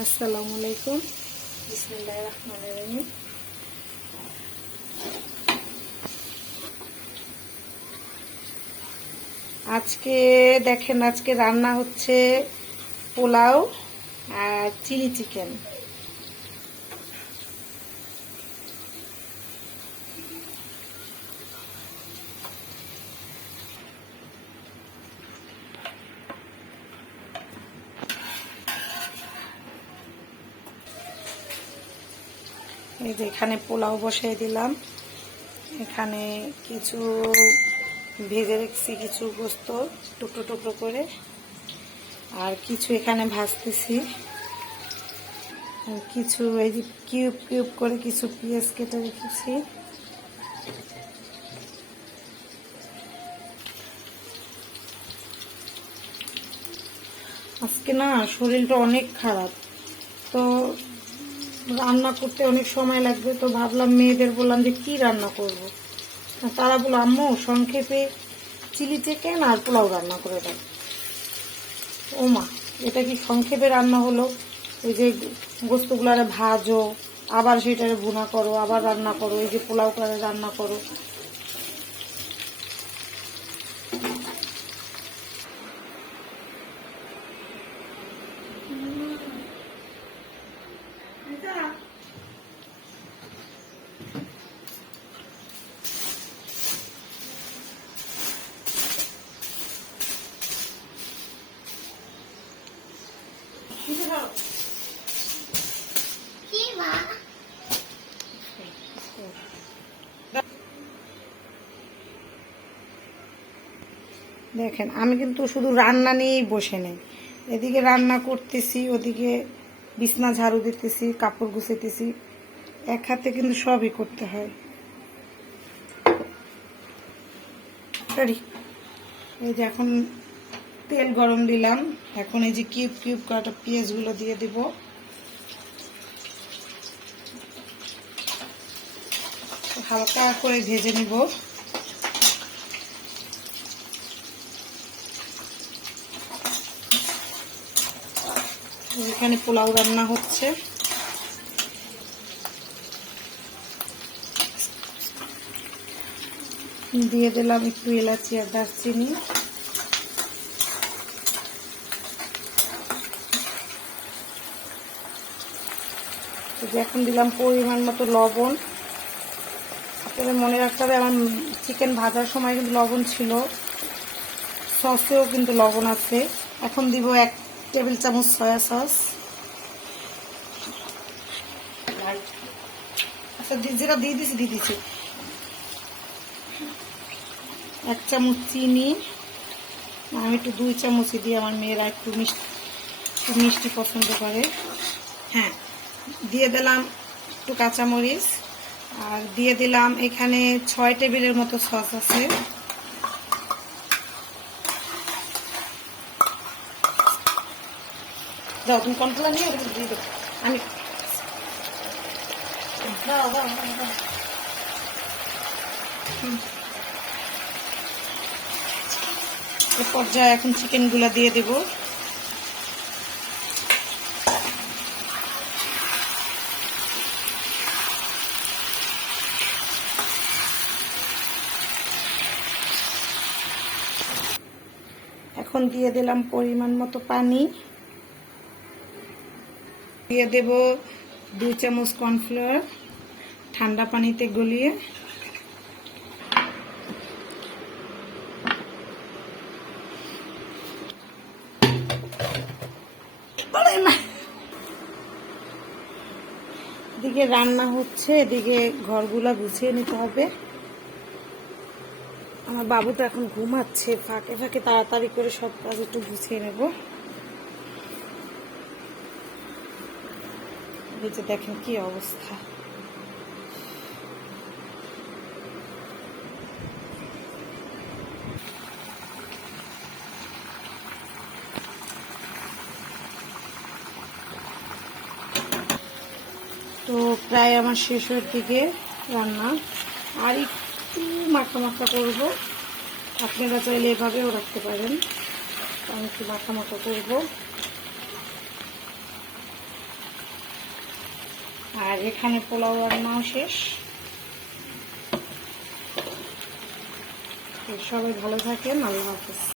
আসসালামু আলাইকুম। আজকে দেখেন আজকে রান্না হচ্ছে পোলাও আর চিলি চিকেন। এই যে এখানে পোলাও বসাই দিলাম। এখানে কিছু ভেজে রেখেছি, কিছু গোস্ত টুকরো টুকরো করে। আর কিছু এখানে ভাজতেছি। কিছু এই যে কিউব কিউব করে কিছু পেঁয়াজ কেটে রেখেছি। আজকে না শরীরটা অনেক খারাপ। তো রান্না করতে অনেক সময় লাগবে, তো ভাবলাম মেয়েদের বললাম যে কি রান্না করব। তারা বলো আম্মু, সংক্ষেপে চিলি চিকেন আর পোলাও রান্না করে দেয় ও মা, এটা কি সংক্ষেপে রান্না হলো? ওই যে গোস্তগুলারে ভাজো, আবার সেটারে ভুনা করো, আবার রান্না করো, এই যে পোলাও করে রান্না করো। দেখেন, আমি কিন্তু শুধু রান্না নিয়েই বসে নেই। এদিকে রান্না করতেছি, ওদিকে বিছনা ঝাড়ু দিতেছি, কাপড় গুছাইতেছি। এক হাতে কিন্তু সবই করতে হয়। এই যে এখন তেল গরম দিলাম। এখন এই যে কিউব কিউব কাটা পেঁয়াজগুলো দিয়ে দিব। হালকা করে ভেজে নিব। এখানে পোলাও রান্না হচ্ছে। দিয়ে দিলাম একটু এলাচি আর দারচিনি। এখন দিলাম পরিমাণ মতো লবণ। আপনাদের মনে রাখতে হবে, আমার চিকেন ভাজার সময় কিন্তু লবণ ছিল। সসেও কিন্তু লবণ আছে। এখন দিব এক টেবিল চামচ সয়া সস আচ্ছা যেটা দিয়ে দিছি দিয়ে দিছি। এক চামচ চিনি। আমি একটু দুই চামচই দিই আমার মেয়েরা একটু মিষ্টি মিষ্টি পছন্দ করে। হ্যাঁ। দিয়ে দিলাম একটু কাঁচামরিচ। আর দিয়ে দিলাম এখানে ছয় টেবিলের মতো সস আছে। দাও, তুমি কন্ট্রোলার নিয়ে দিয়ে দেবো আমি পর্যায়ে এখন চিকেনগুলো দিয়ে দেব। এখন দিয়ে দিলাম পরিমাণ মতো পানি। দিয়ে দেব দুই চামচ কর্নফ্লাওয়ার ঠান্ডা পানিতে গলিয়ে। এদিকে রান্না হচ্ছে, এদিকে ঘরগুলা গুছিয়ে নিতে হবে। আমার বাবু তো এখন ঘুমাচ্ছে, ফাঁকে ফাঁকে তাড়াতাড়ি করে সব কাজ একটু গুছিয়ে নেব। দেখেন কি অবস্থা। তো প্রায় আমার শেষের দিকে রান্না। আর একটু মাখা মাখা করব। আপনারা চাইলে এভাবেও রাখতে পারেন। আমি একটু মাখা মাখা করব। আর এখানে পোলাও রান্নাও শেষ। সবাই ভালো থাকেন, আল্লাহ হাফেজ।